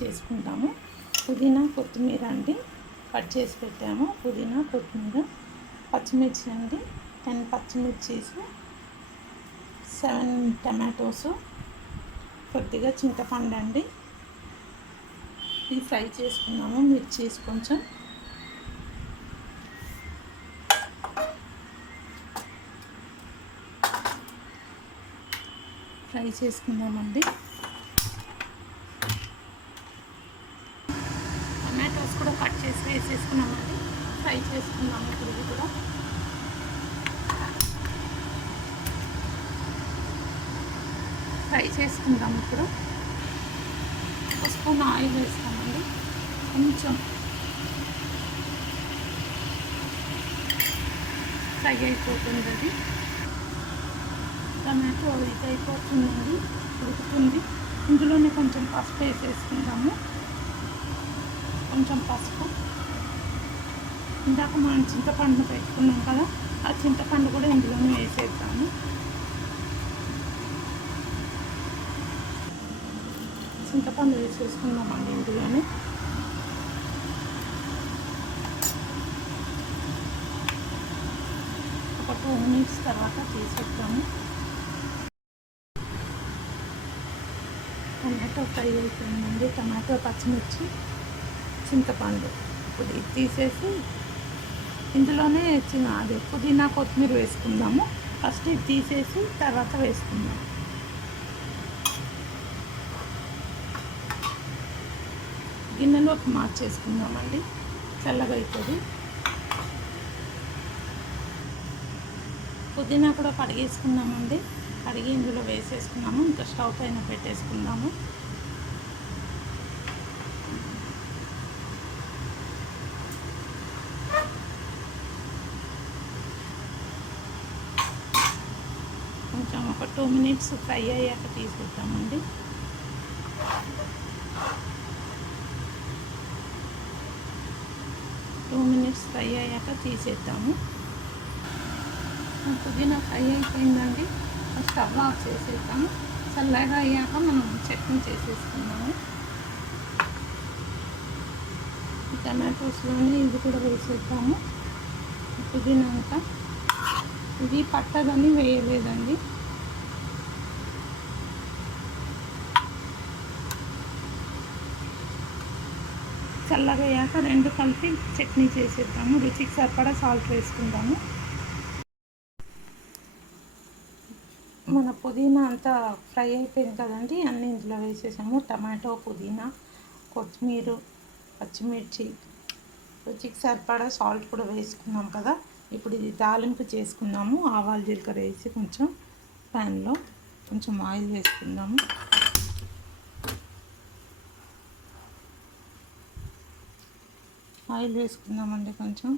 చేసుకుంటాము. పుదీనా కొత్తిమీర అండి కట్ చేసి పెట్టాము. పుదీనా కొత్తిమీర, పచ్చిమిర్చి అండి 10 పచ్చిమిర్చీస్, 7 టమాటోస్, కొద్దిగా చింతపండు అండి. ఇది ఫ్రై చేసుకున్నాము. మిర్చీస్ కొంచెం ఫ్రై చేసుకుందామండి. టమాటోస్ కూడా కట్ చేసి వేసేసుకున్నామండి. ఫ్రై చేసుకున్నాము. ఇప్పుడు ఇది కూడా ఫ్రై చేసుకుందాము. ఇప్పుడు ఒక స్పూన్ ఆయిల్ వేస్తామండి. కొంచెం ఫ్రై అయిపోతుంది. అది టమాటో ఇది అయిపోతుందండి, ఉడుకుతుంది. ఇందులోనే కొంచెం పసుపు వేసేసుకుందాము. కొంచెం పసుపు, ఇందాక మనం చింతపండు పెట్టుకున్నాం కదా, ఆ చింతపండు కూడా ఇందులోనే వేసేద్దాము. చింతపండు వేసేసుకుందామండి ఇందులోనే. ఒక 2 మినిట్స్ తర్వాత తీసేద్దాము. టమాటో ఫ్రై అయిపోయిందండి. టమాటో, పచ్చిమిర్చి, చింతపండు ఇప్పుడు ఇది తీసేసి ఇందులోనే అదే పుదీనా కొత్తిమీర వేసుకుందాము. ఫస్ట్ ఇది తీసేసి తర్వాత వేసుకుందాం. గిన్నెలోకి మార్చేసుకుందామండి, చల్లగా అవుతుంది. పుదీనా కూడా కడిగేసుకున్నామండి. కడిగి ఇందులో వేసేసుకున్నాము. ఇంకా స్టవ్ పైన పెట్టేసుకుందాము. కొంచెం ఒక 2 మినిట్స్ ఫ్రై అయ్యాక తీసుకుంటామండి. ఫ్రై అయ్యాక తీసేద్దాము. పుదీనా ఫ్రై అయిపోయిందండి. స్టవ్ ఆఫ్ చేసేద్దాము. చల్లగా అయ్యాక మనం చట్నీ చేసేసుకున్నాము. టమాటోస్లోనే ఇది కూడా వేసేద్దాము. పుదీనా అంతా ఇది పట్టదని వేయలేదండి. చల్లగా అయ్యాక రెండు కలిపి చట్నీ చేసేద్దాము. రుచికి సరిపడా సాల్ట్ వేసుకుందాము. మన పుదీనా అంతా ఫ్రై అయిపోయింది కదండి, అన్నీ ఇందులో వేసేసాము. టమాటో, పుదీనా, కొత్తిమీర, పచ్చిమిర్చి, రుచికి సరిపడా సాల్ట్ కూడా వేసుకున్నాం కదా. ఇప్పుడు ఇది తాలింపు చేసుకుందాము. ఆవాలు, జీలకర్ర వేసి కొంచెం ప్యాన్లో కొంచెం ఆయిల్ వేసుకుందాము. ఆయిల్ వేసుకుందామండి. కొంచెం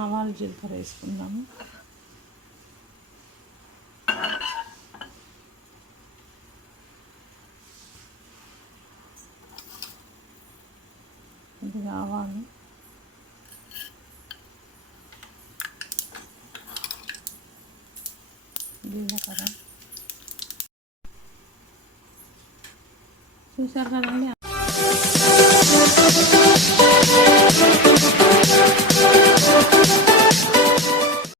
ఆవాలు, జీలకర్ర వేసుకుందాము. ఇది ఆవాలు, జీలకర్ర చూసారు కదండి.